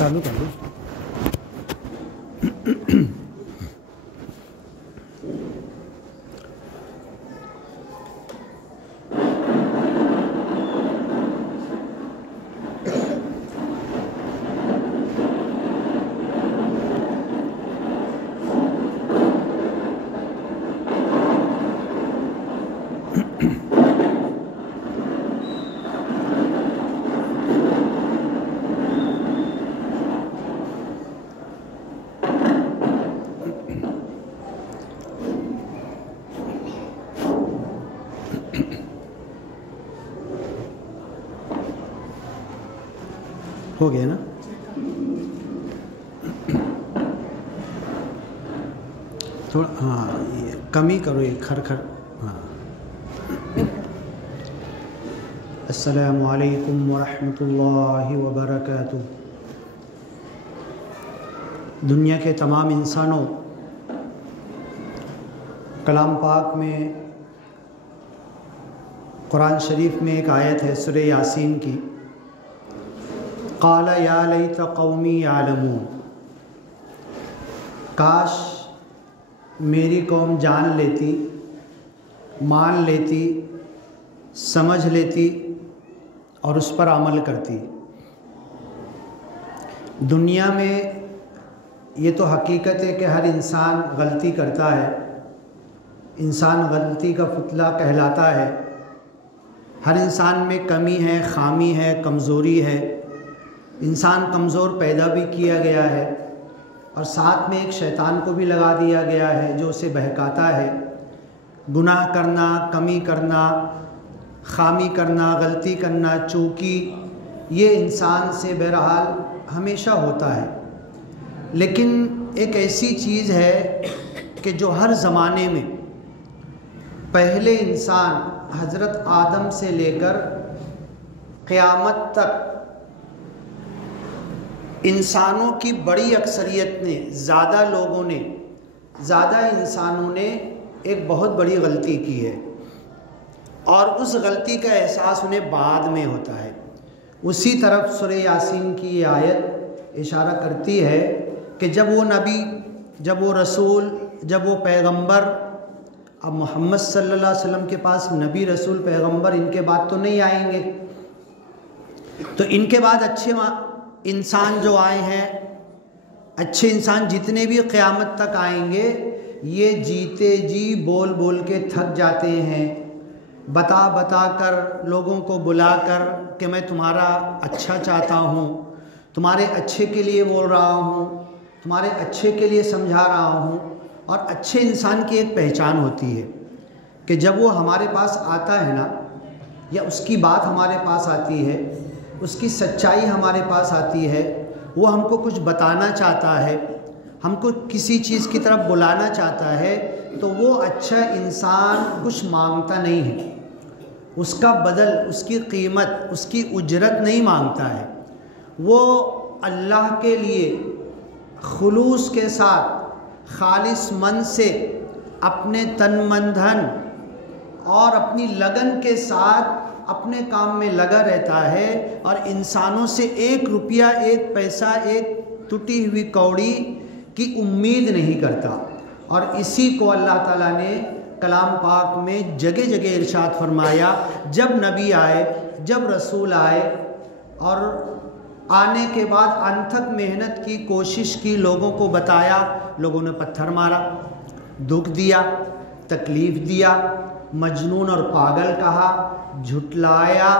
चालू कर दो। हो गया ना? थोड़ा हाँ, ये कमी करो, ये खर खर। हाँ। अस्सलामु अलैकुम वरहमतुल्लाहि वबरकातुह। दुनिया के तमाम इंसानों, कलाम पाक में, कुरान शरीफ में एक आयत है सूरह यासीन की, क़ाल या लैत क़ौमी यालमून, काश मेरी कौम जान लेती, मान लेती, समझ लेती और उस पर अमल करती। दुनिया में ये तो हकीकत है कि हर इंसान गलती करता है, इंसान गलती का पुतला कहलाता है। हर इंसान में कमी है, खामी है, कमज़ोरी है। इंसान कमज़ोर पैदा भी किया गया है और साथ में एक शैतान को भी लगा दिया गया है जो उसे बहकाता है। गुनाह करना, कमी करना, खामी करना, गलती करना, चूकी, ये इंसान से बहरहाल हमेशा होता है। लेकिन एक ऐसी चीज़ है कि जो हर ज़माने में, पहले इंसान हज़रत आदम से लेकर क़यामत तक इंसानों की बड़ी अक्सरियत ने, ज़्यादा लोगों ने, ज़्यादा इंसानों ने एक बहुत बड़ी गलती की है और उस गलती का एहसास उन्हें बाद में होता है। उसी तरफ सूरह यासीन की ये आयत इशारा करती है कि जब वो नबी, जब वो रसूल, जब वो पैगंबर, अब मोहम्मद सल्लल्लाहु अलैहि वसल्लम के पास नबी, रसूल, पैगंबर इनके बाद तो नहीं आएंगे, तो इनके बाद अच्छे इंसान जो आए हैं, अच्छे इंसान जितने भी क़यामत तक आएंगे, ये जीते जी बोल बोल के थक जाते हैं, बता बता कर, लोगों को बुला कर कि मैं तुम्हारा अच्छा चाहता हूँ, तुम्हारे अच्छे के लिए बोल रहा हूँ, तुम्हारे अच्छे के लिए समझा रहा हूँ। और अच्छे इंसान की एक पहचान होती है कि जब वो हमारे पास आता है ना, या उसकी बात हमारे पास आती है, उसकी सच्चाई हमारे पास आती है, वो हमको कुछ बताना चाहता है, हमको किसी चीज़ की तरफ बुलाना चाहता है, तो वो अच्छा इंसान कुछ मांगता नहीं है, उसका बदल, उसकी कीमत, उसकी उजरत नहीं मांगता है। वो अल्लाह के लिए खुलूस के साथ, खालिस मन से, अपने तन मन धन और अपनी लगन के साथ अपने काम में लगा रहता है और इंसानों से 1 रुपया, 1 पैसा, 1 टूटी हुई कौड़ी की उम्मीद नहीं करता। और इसी को अल्लाह ताला ने कलाम पाक में जगह जगह इरशाद फरमाया, जब नबी आए, जब रसूल आए और आने के बाद अनथक मेहनत की, कोशिश की, लोगों को बताया, लोगों ने पत्थर मारा, दुख दिया, तकलीफ़ दिया, मजनून और पागल कहा, झुटलाया,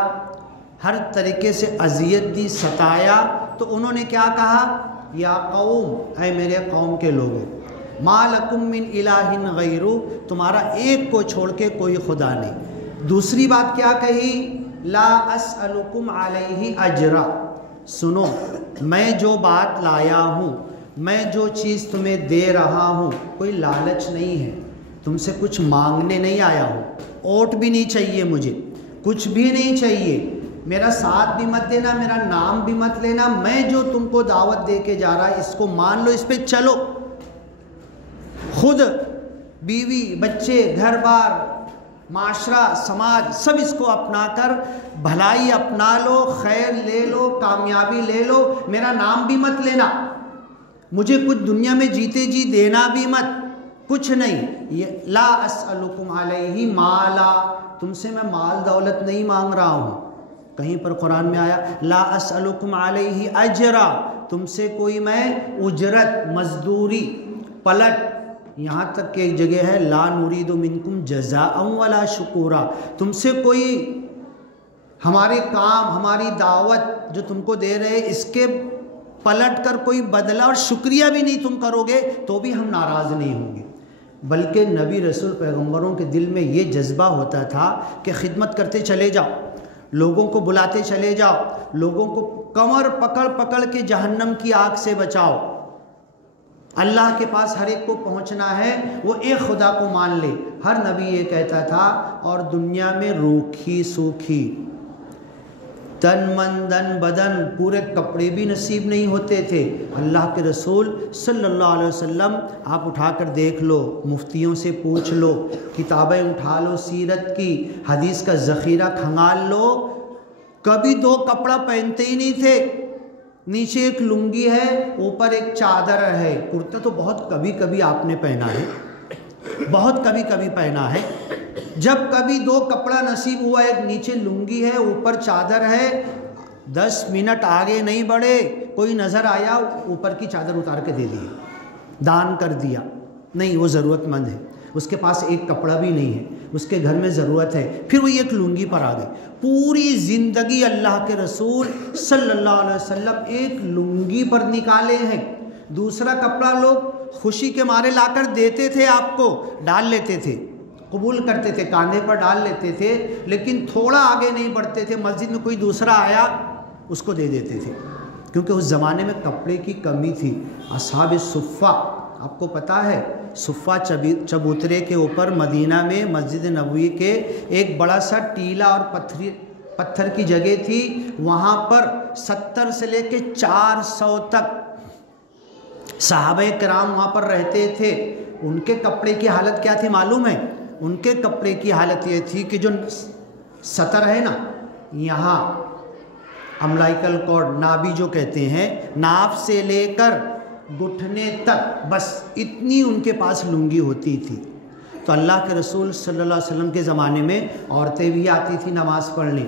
हर तरीके से अजियत दी, सताया, तो उन्होंने क्या कहा, या कौम, ऐ मेरे कौम के लोगों, मा लकुम मिन इलाहिन गैरु, तुम्हारा एक को छोड़ के कोई खुदा नहीं। दूसरी बात क्या कही, ला अस्अलुकुम अलैहि अजरा, सुनो, मैं जो बात लाया हूँ, मैं जो चीज़ तुम्हें दे रहा हूँ, कोई लालच नहीं है, तुमसे कुछ मांगने नहीं आया हूँ, ओट भी नहीं चाहिए मुझे, कुछ भी नहीं चाहिए, मेरा साथ भी मत देना, मेरा नाम भी मत लेना, मैं जो तुमको दावत दे के जा रहा है इसको मान लो, इस पे चलो। खुद बीवी, बच्चे, घर बार, माशरा, समाज सब इसको अपनाकर भलाई अपना लो, खैर ले लो, कामयाबी ले लो। मेरा नाम भी मत लेना, मुझे कुछ दुनिया में जीते जी देना भी मत, कुछ नहीं। ये ला अस्अलुकुम अलैहि माला, तुमसे मैं माल दौलत नहीं मांग रहा हूँ। कहीं पर कुरान में आया ला अस्अलुकुम अलैहि अजरा, तुमसे कोई मैं उजरत, मजदूरी, पलट। यहाँ तक कि एक जगह है ला नुरीदु मिनकुम जज़ाअन वला शुकूरा, तुमसे कोई हमारे काम, हमारी दावत जो तुमको दे रहे इसके पलट कर कोई बदला और शुक्रिया भी नहीं तुम करोगे तो भी हम नाराज़ नहीं होंगे। बल्कि नबी रसूल पैगम्बरों के दिल में ये जज्बा होता था कि खिदमत करते चले जाओ, लोगों को बुलाते चले जाओ, लोगों को कमर पकड़ पकड़ के जहन्नम की आग से बचाओ। अल्लाह के पास हर एक को पहुंचना है, वो एक खुदा को मान ले। हर नबी ये कहता था। और दुनिया में रूखी सूखी तन मन धन बदन, पूरे कपड़े भी नसीब नहीं होते थे। अल्लाह के रसूल सल्लल्लाहु अलैहि वसल्लम, आप उठाकर देख लो, मुफ्तियों से पूछ लो, किताबें उठा लो सीरत की, हदीस का ज़ख़ीरा खंगाल लो, कभी दो कपड़ा पहनते ही नहीं थे। नीचे एक लुंगी है, ऊपर एक चादर है। कुर्ता तो बहुत कभी कभी आपने पहना है, बहुत कभी कभी पहना है। जब कभी दो कपड़ा नसीब हुआ, एक नीचे लुंगी है, ऊपर चादर है, 10 मिनट आगे नहीं बढ़े, कोई नज़र आया, ऊपर की चादर उतार के दे दी, दान कर दिया। नहीं, वो ज़रूरतमंद है, उसके पास एक कपड़ा भी नहीं है, उसके घर में ज़रूरत है, फिर वो एक लुंगी पर आ गए। पूरी ज़िंदगी अल्लाह के रसूल सल्लल्लाहु अलैहि वसल्लम एक लुंगी पर निकाले हैं। दूसरा कपड़ा लोग खुशी के मारे लाकर देते थे, आपको डाल लेते थे, कबूल करते थे, कांधे पर डाल लेते थे, लेकिन थोड़ा आगे नहीं बढ़ते थे। मस्जिद में कोई दूसरा आया, उसको दे देते थे, क्योंकि उस ज़माने में कपड़े की कमी थी। असहाब सुफ़्फ़ा, आपको पता है, सुफ़्फ़ा चबूतरे के ऊपर मदीना में मस्जिद नबवी के एक बड़ा सा टीला और पत्थर की जगह थी। वहाँ पर 70 से लेके 400 तक सहाबे किराम वहाँ पर रहते थे। उनके कपड़े की हालत क्या थी मालूम है? उनके कपड़े की हालत ये थी कि जो सतर है ना, यहाँ अम्लाइकल कॉर्ड, नाभि जो कहते हैं, नाभ से लेकर घुटने तक बस इतनी उनके पास लुंगी होती थी। तो अल्लाह के रसूल सल्लल्लाहु अलैहि वसल्लम के ज़माने में औरतें भी आती थी नमाज़ पढ़ने,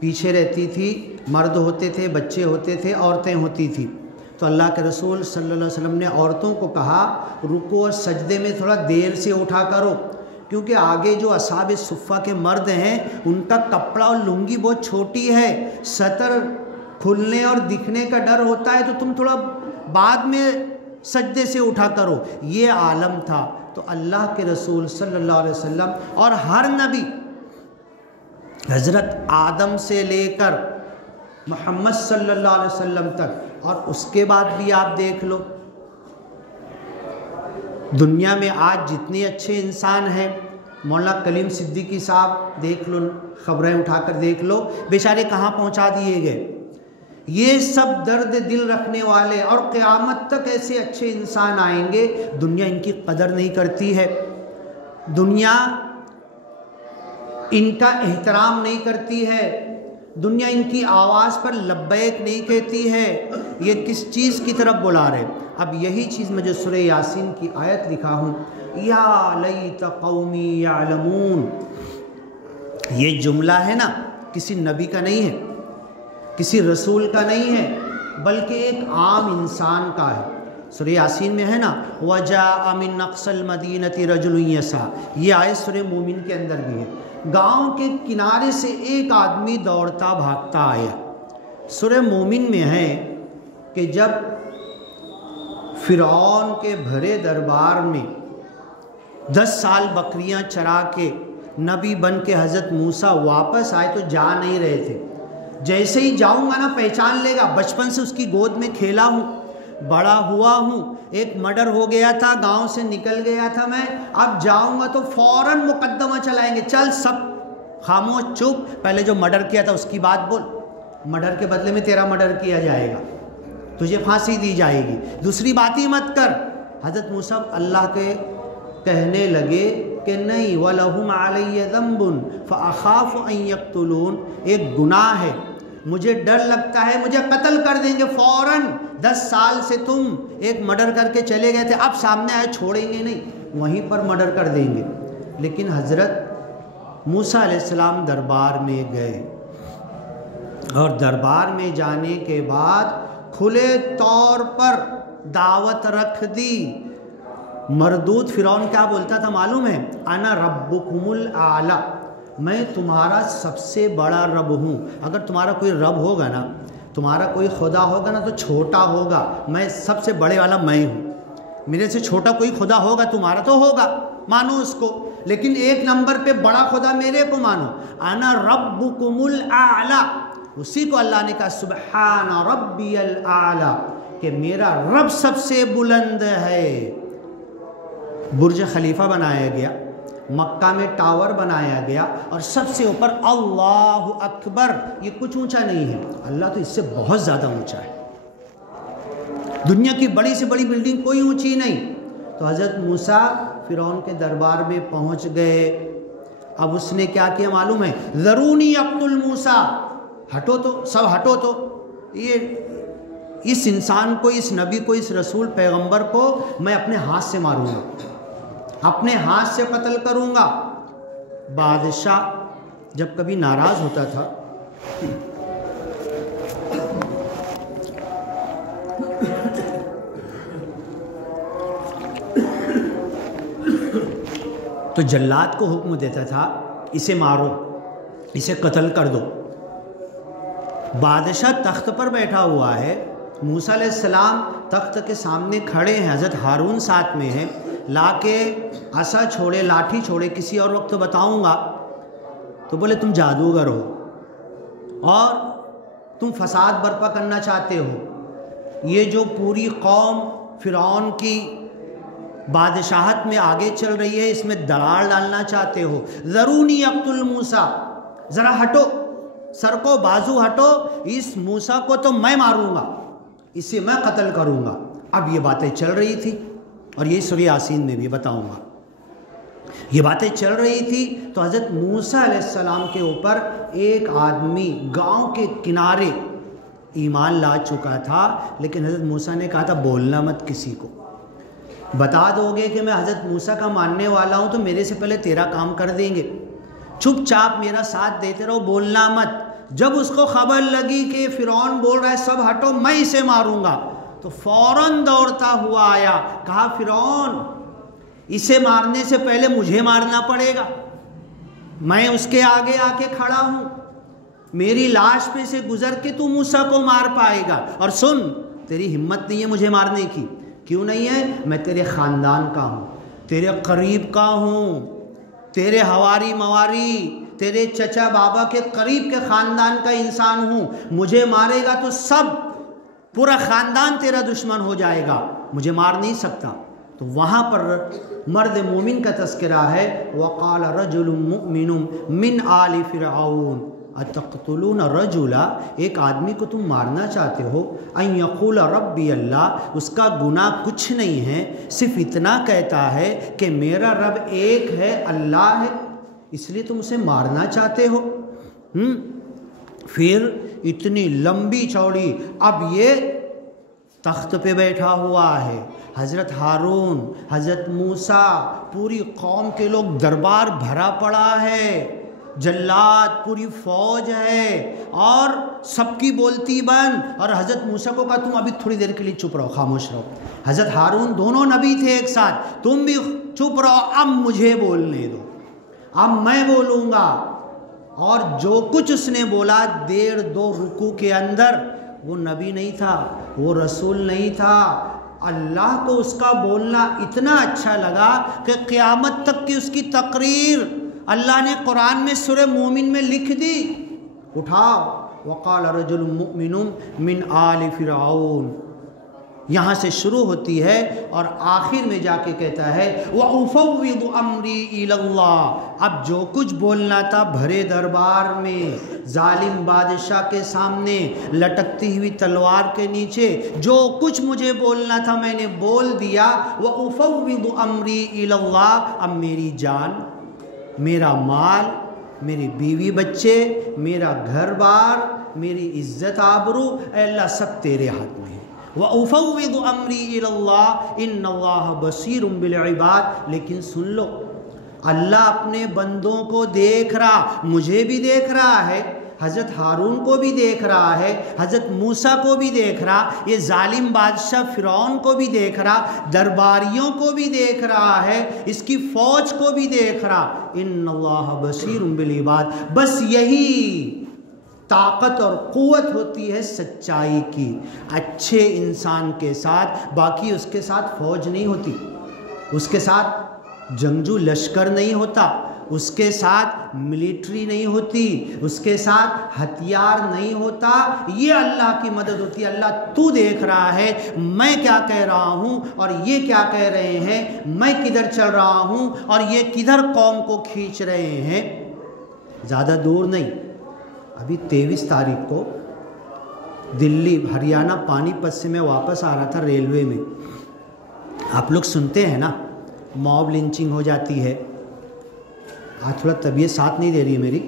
पीछे रहती थी, मर्द होते थे, बच्चे होते थे, औरतें होती थी। तो अल्लाह के रसूल सल्लल्लाहु अलैहि वसल्लम ने औरतों को कहा, रुको और सजदे में थोड़ा देर से उठा करो, क्योंकि आगे जो असहाब सुफ़्फ़ा के मर्द हैं उनका कपड़ा और लुंगी बहुत छोटी है, सतर खुलने और दिखने का डर होता है, तो तुम थोड़ा बाद में सजदे से उठा करो। ये आलम था। तो अल्लाह के रसूल सल्लल्लाहु अलैहि वसल्लम और हर नबी, हज़रत आदम से लेकर मोहम्मद सल्लल्लाहु अलैहि वसल्लम तक, और उसके बाद भी आप देख लो, दुनिया में आज जितने अच्छे इंसान हैं, मौलाना कलीम सिद्दीकी साहब देख लो, खबरें उठाकर देख लो, बेचारे कहाँ पहुँचा दिए गए। ये सब दर्द दिल रखने वाले, और क़यामत तक ऐसे अच्छे इंसान आएंगे, दुनिया इनकी कदर नहीं करती है, दुनिया इनका एहतराम नहीं करती है, दुनिया इनकी आवाज़ पर लब्बैक नहीं कहती है। ये किस चीज़ की तरफ बुला रहे? अब यही चीज़ मैं जो सूरह यासीन की आयत लिखा हूँ, या लैत कौमी यालमून, ये जुमला है ना, किसी नबी का नहीं है, किसी रसूल का नहीं है, बल्कि एक आम इंसान का है। सूरह यासीन में है ना, वजा मिन अक़सल मदीनति रजुलुन यसा, ये आयत सूरह मोमिन के अंदर भी है। गांव के किनारे से एक आदमी दौड़ता भागता आया। सूरह मोमिन में है कि जब फ़िरौन के भरे दरबार में 10 साल बकरियां चरा के नबी बन के हज़रत मूसा वापस आए तो जा नहीं रहे थे। जैसे ही जाऊंगा ना पहचान लेगा, बचपन से उसकी गोद में खेला हूँ, बड़ा हुआ हूँ, एक मर्डर हो गया था, गांव से निकल गया था मैं, अब जाऊंगा तो फ़ौरन मुकद्दमा चलाएंगे, चल सब खामोश चुप, पहले जो मर्डर किया था उसकी बात बोल, मर्डर के बदले में तेरा मर्डर किया जाएगा, तुझे फांसी दी जाएगी, दूसरी बात ही मत कर। हज़रत मूसा अल्लाह के कहने लगे कि नहीं, वलहुम अलैहि ज़ंबुन फ़अख़ाफ़ु अन यक़्तुलून, एक गुनाह है, मुझे डर लगता है मुझे कत्ल कर देंगे फ़ौरन। 10 साल से तुम एक मर्डर करके चले गए थे, अब सामने आए छोड़ेंगे नहीं, वहीं पर मर्डर कर देंगे। लेकिन हज़रत मूसा अलैहिस्सलाम दरबार में गए और दरबार में जाने के बाद खुले तौर पर दावत रख दी। मरदूद फ़िरौन क्या बोलता था मालूम है? अना रब्बुकुमुल आला, मैं तुम्हारा सबसे बड़ा रब हूँ। अगर तुम्हारा कोई रब होगा ना, तुम्हारा कोई खुदा होगा ना, तो छोटा होगा, मैं सबसे बड़े वाला मैं हूँ। मेरे से छोटा कोई खुदा होगा तुम्हारा तो होगा, मानो उसको, लेकिन एक नंबर पे बड़ा खुदा मेरे को मानो। अना रब्बुकुमुल आला, उसी को अल्लाह ने कहा सुब्हाना रब्बियल आला, कि मेरा रब सबसे बुलंद है। बुर्ज खलीफा बनाया गया, मक्का में टावर बनाया गया, और सबसे ऊपर अल्लाहु अकबर, ये कुछ ऊंचा नहीं है, अल्लाह तो इससे बहुत ज़्यादा ऊंचा है। दुनिया की बड़ी से बड़ी बिल्डिंग कोई ऊंची नहीं। तो हज़रत मूसा फ़िरौन के दरबार में पहुंच गए। अब उसने क्या किया मालूम है? ज़रूनी अब्दुल मूसा, हटो तो, सब हटो तो, ये इस इंसान को, इस नबी को, इस रसूल पैगंबर को मैं अपने हाथ से मारूंगा, अपने हाथ से कत्ल करूंगा। बादशाह जब कभी नाराज़ होता था तो जल्लाद को हुक्म देता था, इसे मारो, इसे कत्ल कर दो। बादशाह तख्त पर बैठा हुआ है, मूसा अलैहिस्सलाम तख्त के सामने खड़े हैं, हज़रत हारून साथ में हैं। लाके आसा छोड़े, लाठी छोड़े, किसी और वक्त तो बताऊंगा, तो बोले तुम जादूगर हो और तुम फसाद बर्पा करना चाहते हो, ये जो पूरी कौम फ़िरौन की बादशाहत में आगे चल रही है, इसमें दरार डालना चाहते हो। ज़रूनी अब्दुल मूसा, ज़रा हटो, सर को बाजू हटो, इस मूसा को तो मैं मारूंगा, इसे मैं कत्ल करूंगा। अब ये बातें चल रही थी, और ये सूरह यासीन में भी बताऊंगा, ये बातें चल रही थी। तो हज़रत मूसा अलैहिस्सलाम के ऊपर एक आदमी गांव के किनारे ईमान ला चुका था, लेकिन हज़रत मूसा ने कहा था बोलना मत किसी को, बता दोगे कि मैं हज़रत मूसा का मानने वाला हूँ तो मेरे से पहले तेरा काम कर देंगे, चुपचाप मेरा साथ देते रहो, बोलना मत। जब उसको खबर लगी कि फ़िरौन बोल रहा है सब हटो, मैं इसे मारूंगा, तो फ़ौरन दौड़ता हुआ आया, कहा फ़िरौन इसे मारने से पहले मुझे मारना पड़ेगा, मैं उसके आगे आके खड़ा हूँ, मेरी लाश पे से गुजर के तू मूसा को मार पाएगा। और सुन, तेरी हिम्मत नहीं है मुझे मारने की। क्यों नहीं है? मैं तेरे ख़ानदान का हूँ, तेरे करीब का हूँ, तेरे हवारी मवारी, तेरे चचा बाबा के करीब के ख़ानदान का इंसान हूँ। मुझे मारेगा तो सब पूरा ख़ानदान तेरा दुश्मन हो जाएगा, मुझे मार नहीं सकता। तो वहाँ पर मर्द मोमिन का तस्करा है, वक़ाल रजुलुम मुमिनुम मिन आलि फ़िरऔन अतक़्तुलून रजुला, एक आदमी को तुम मारना चाहते हो, अन यक़ूल रब्बी अल्लाह, उसका गुनाह कुछ नहीं है, सिर्फ इतना कहता है कि मेरा रब एक है, अल्लाह है, इसलिए तुम उसे मारना चाहते हो। फिर इतनी लंबी चौड़ी, अब ये तख्त पे बैठा हुआ है, हज़रत हारून, हज़रत मूसा, पूरी कौम के लोग, दरबार भरा पड़ा है, जल्लाद, पूरी फ़ौज है, और सबकी बोलती बंद। और हज़रत मूसा को कहा तुम अभी थोड़ी देर के लिए चुप रहो, खामोश रहो। हज़रत हारून, दोनों नबी थे एक साथ, तुम भी चुप रहो, अब मुझे बोलने दो, अब मैं बोलूँगा। और जो कुछ उसने बोला 1.5-2 रुकू के अंदर, वो नबी नहीं था, वो रसूल नहीं था, अल्लाह को उसका बोलना इतना अच्छा लगा कि क़यामत तक की उसकी तकरीर अल्लाह ने कुरान में सूरह मोमिन में लिख दी। उठाओ, वक़ाल रजुलुम मुमिनुम मिन आलि फ़िरऔन यहाँ से शुरू होती है और आखिर में जाके कहता है व उफ़व्विदु अम्री इलल्लाह। अब जो कुछ बोलना था भरे दरबार में, जालिम बादशाह के सामने, लटकती हुई तलवार के नीचे, जो कुछ मुझे बोलना था मैंने बोल दिया। व उफ़व्विदु अम्री इलल्लाह, अब मेरी जान, मेरा माल, मेरी बीवी बच्चे, मेरा घर बार, मेरी इज्जत आबरू, अल्लाह सब तेरे हाथ में है। व उफ़व्विदु अम्री इलल्लाह इन्नल्लाह बसीरुम बिल इबाद। लेकिन सुन लो, अल्लाह अपने बंदों को देख रहा, मुझे भी देख रहा है, हज़रत हारून को भी देख रहा है, हज़रत मूसा को भी देख रहा, ये जालिम बादशाह फ़िरौन को भी देख रहा, दरबारियों को भी देख रहा है, इसकी फ़ौज को भी देख रहा। इन्नल्लाह बसीरुम बिल इबाद। बस यही ताकत और क़ुव्वत होती है सच्चाई की, अच्छे इंसान के साथ। बाकी उसके साथ फ़ौज नहीं होती, उसके साथ जंगजू लश्कर नहीं होता, उसके साथ मिलिट्री नहीं होती, उसके साथ हथियार नहीं होता। ये अल्लाह की मदद होती है। अल्लाह तू देख रहा है मैं क्या कह रहा हूँ और ये क्या कह रहे हैं, मैं किधर चल रहा हूँ और ये किधर कौम को खींच रहे हैं। ज़्यादा दूर नहीं, अभी 23 तारीख को दिल्ली हरियाणा पानीपत से मैं वापस आ रहा था रेलवे में। आप लोग सुनते हैं ना, मॉब लिंचिंग हो जाती है। आज थोड़ा तबीयत साथ नहीं दे रही है मेरी।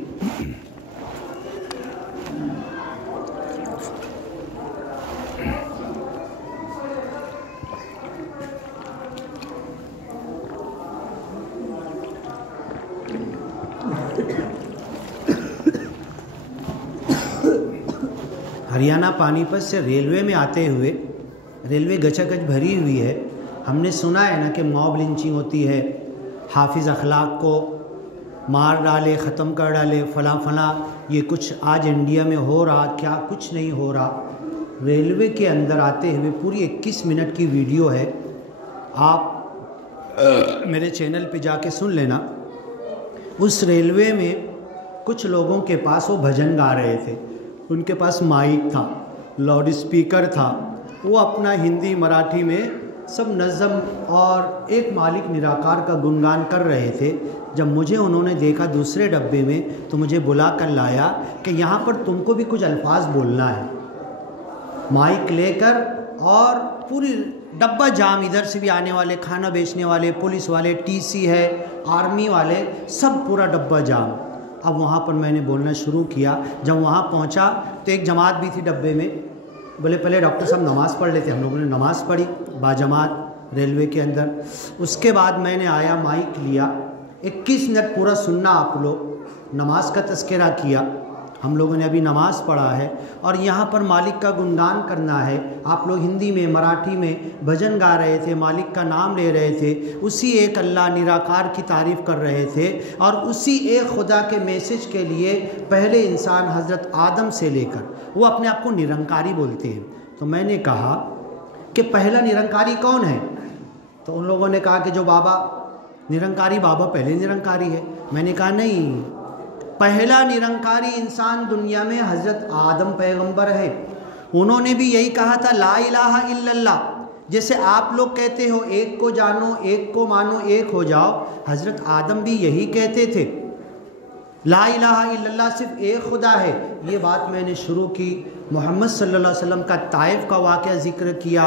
हरियाणा पानीपत से रेलवे में आते हुए, रेलवे गचागच भरी हुई है। हमने सुना है ना कि मॉब लिंचिंग होती है, हाफिज़ अखलाक को मार डाले, ख़त्म कर डाले, फ़लाँ फ़लाँ। ये कुछ आज इंडिया में हो रहा, क्या कुछ नहीं हो रहा। रेलवे के अंदर आते हुए पूरी 21 मिनट की वीडियो है, आप मेरे चैनल पे जाके सुन लेना। उस रेलवे में कुछ लोगों के पास वो भजन गा रहे थे, उनके पास माइक था, लाउड स्पीकर था, वो अपना हिंदी मराठी में सब नज़म और एक मालिक निराकार का गुणगान कर रहे थे। जब मुझे उन्होंने देखा दूसरे डब्बे में तो मुझे बुला कर लाया कि यहाँ पर तुमको भी कुछ अल्फाज बोलना है। माइक लेकर और पूरी डब्बा जाम, इधर से भी आने वाले, खाना बेचने वाले, पुलिस वाले, टीसी है, आर्मी वाले, सब पूरा डब्बा जाम। अब वहाँ पर मैंने बोलना शुरू किया। जब वहाँ पहुँचा तो एक जमात भी थी डब्बे में। बोले पहले डॉक्टर साहब नमाज़ पढ़ लेते। हम लोगों ने नमाज़ पढ़ी बाजमात रेलवे के अंदर। उसके बाद मैंने आया, माइक लिया, 21 मिनट पूरा सुनना आप लोग। नमाज का तज़किरा किया, हम लोगों ने अभी नमाज़ पढ़ा है और यहाँ पर मालिक का गुणगान करना है। आप लोग हिंदी में, मराठी में भजन गा रहे थे, मालिक का नाम ले रहे थे, उसी एक अल्लाह निराकार की तारीफ़ कर रहे थे और उसी एक खुदा के मैसेज के लिए पहले इंसान हज़रत आदम से लेकर वो अपने आप को निरंकारी बोलते हैं। तो मैंने कहा कि पहला निरंकारी कौन है? तो उन लोगों ने कहा कि जो बाबा निरंकारी, बाबा पहले निरंकारी है। मैंने कहा नहीं, पहला निरंकारी इंसान दुनिया में हज़रत आदम पैगंबर है। उन्होंने भी यही कहा था, ला इलाहा इल्लल्लाह। जैसे आप लोग कहते हो एक को जानो, एक को मानो, एक हो जाओ, हज़रत आदम भी यही कहते थे, ला इलाहा इल्लल्लाह, सिर्फ एक खुदा है। ये बात मैंने शुरू की। मोहम्मद सल्लल्लाहु अलैहि वसल्लम का ताइफ का वाक़या ज़िक्र किया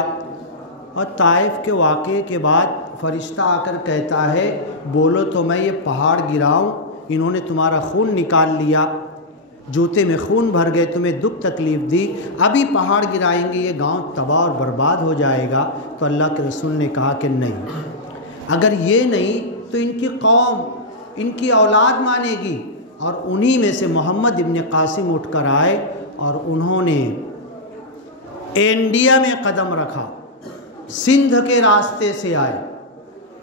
और ताइफ के वाक़े के बाद फ़रिश्ता आकर कहता है, बोलो तो मैं ये पहाड़ गिराऊं, इन्होंने तुम्हारा खून निकाल लिया, जूते में खून भर गए, तुम्हें दुख तकलीफ़ दी, अभी पहाड़ गिराएंगे, ये गांव तबाह और बर्बाद हो जाएगा। तो अल्लाह के रसूल ने कहा कि नहीं, अगर ये नहीं तो इनकी कौम, इनकी औलाद मानेगी। और उन्हीं में से मोहम्मद इब्न कासिम उठकर आए और उन्होंने इंडिया में कदम रखा। सिंध के रास्ते से आए।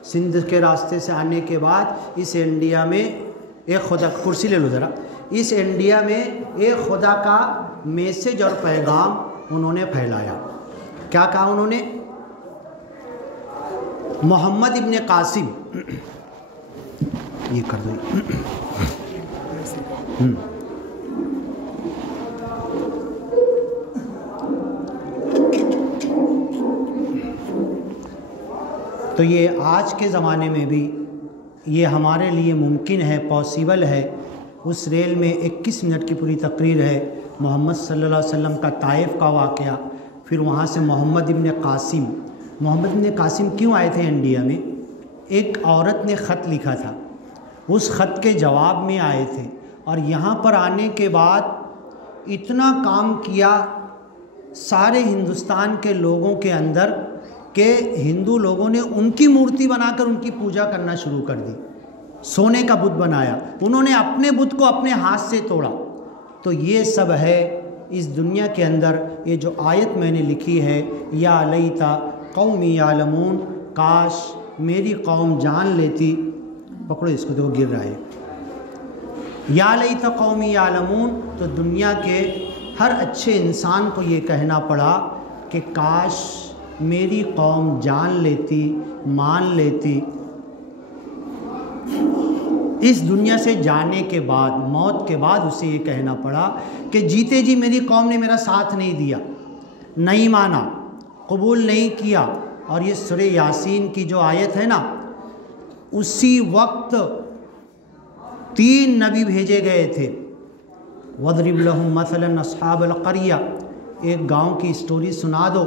सिंध के रास्ते से आने के बाद इस इंडिया में एक खुदा, कुर्सी ले लो ज़रा, इस इंडिया में एक खुदा का मैसेज और पैगाम उन्होंने फैलाया। क्या कहा उन्होंने? मोहम्मद इब्न कासिम, ये कर दो, तो ये आज के ज़माने में भी ये हमारे लिए मुमकिन है, पॉसिबल है। उस रेल में 21 मिनट की पूरी तकरीर है। मोहम्मद सल्लल्लाहु अलैहि वसल्लम का ताइफ का वाक़या, फिर वहाँ से मोहम्मद इब्न कासिम क्यों आए थे इंडिया में? एक औरत ने ख़त लिखा था, उस ख़त के जवाब में आए थे, और यहाँ पर आने के बाद इतना काम किया सारे हिंदुस्तान के लोगों के अंदर कि हिंदू लोगों ने उनकी मूर्ति बनाकर उनकी पूजा करना शुरू कर दी। सोने का बुत बनाया, उन्होंने अपने बुत को अपने हाथ से तोड़ा। तो ये सब है इस दुनिया के अंदर। ये जो आयत मैंने लिखी है, या लैता कौमी यालमून, काश मेरी कौम जान लेती, पकड़ो इसको, देखो गिर रहा है, या लैता कौमी यालमून। तो दुनिया के हर अच्छे इंसान को ये कहना पड़ा कि काश मेरी कौम जान लेती, मान लेती। इस दुनिया से जाने के बाद, मौत के बाद उसे ये कहना पड़ा कि जीते जी मेरी कौम ने मेरा साथ नहीं दिया, नहीं माना, कबूल नहीं किया। और ये सूरह यासीन की जो आयत है ना, उसी वक्त 3 नबी भेजे गए थे। वदरिब लहुम मसलन अस्हाबल क़रिया, एक गांव की स्टोरी सुना दो।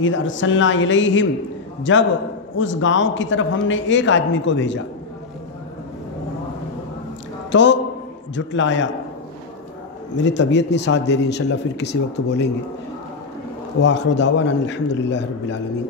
इद अरसलना इलैहिम, जब उस गांव की तरफ हमने एक आदमी को भेजा तो झुटलाया। मेरी तबीयत नहीं साथ दे रही, इंशाल्लाह फिर किसी वक्त बोलेंगे। व आखिर दावाना अल्हम्दुलिल्लाहि रब्बिल आलमीन।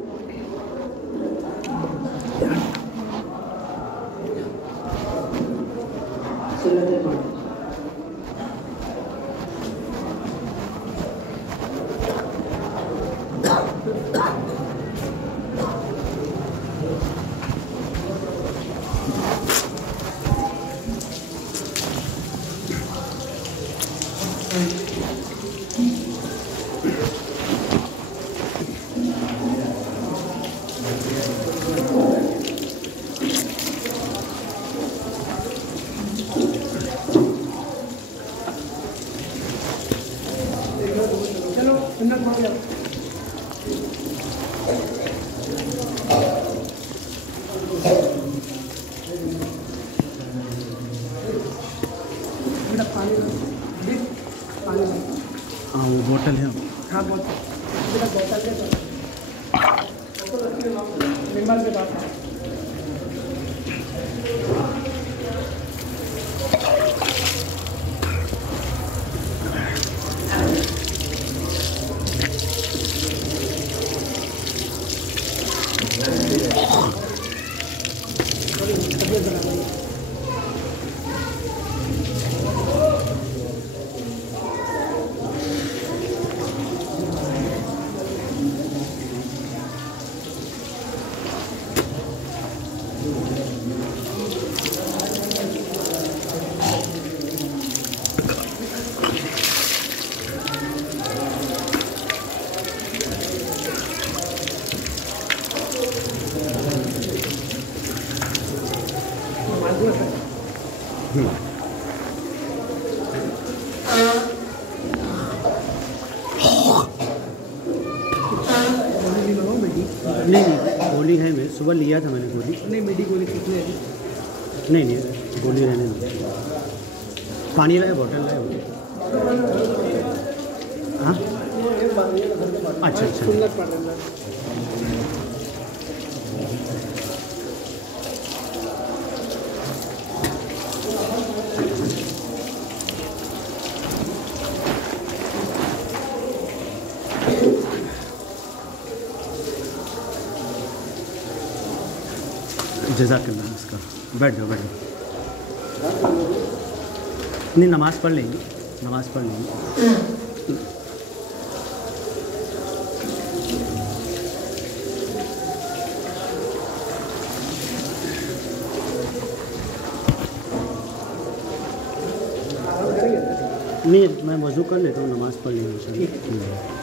हाँ वो बोतल है। हाँ बोतल के पास। नहीं गोली है, मैं सुबह लिया था मैंने गोली। नहीं मेरी गोली कितनी है? नहीं गोली रहने दो। पानी लाए, बोतल लाए? हाँ अच्छा जज़ाकल्लाह। इसका बैठ जाओ। नहीं नमाज़ पढ़ लेंगे। नहीं मैं वज़ू कर लेता हूँ, नमाज़ पढ़ लेंगे।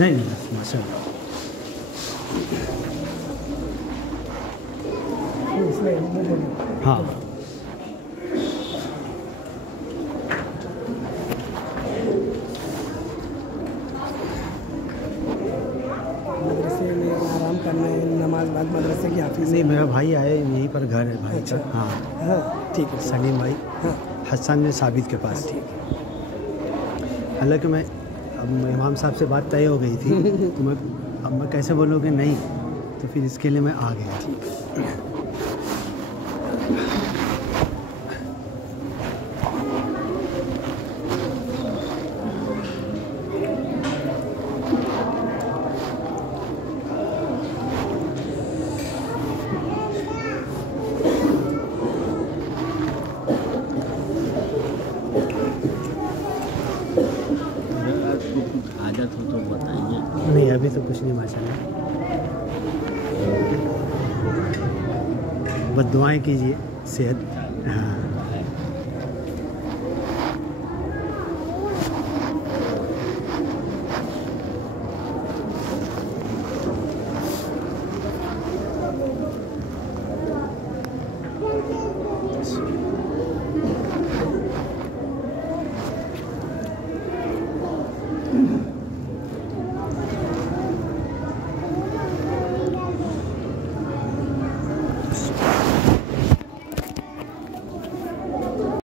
नहीं माशाल्लाह। हाँ मदरसे में आराम करना है, नमाज बाद मदरसे की हाफिज़। नहीं, मेरा भाई आए यहीं पर घर है भाई अच्छा। का। हाँ हाँ ठीक है। सलीम भाई हाँ हसन में साबित के पास। ठीक है। हालांकि मैं अब इमाम साहब से बात तय हो गई थी तो मैं कैसे बोलूँ कि नहीं, तो फिर इसके लिए मैं आ गया। आदत हो तो बताइए। नहीं अभी तो कुछ नहीं माशाल्लाह। बस दुआएं कीजिए सेहत। हाँ Mm-hmm.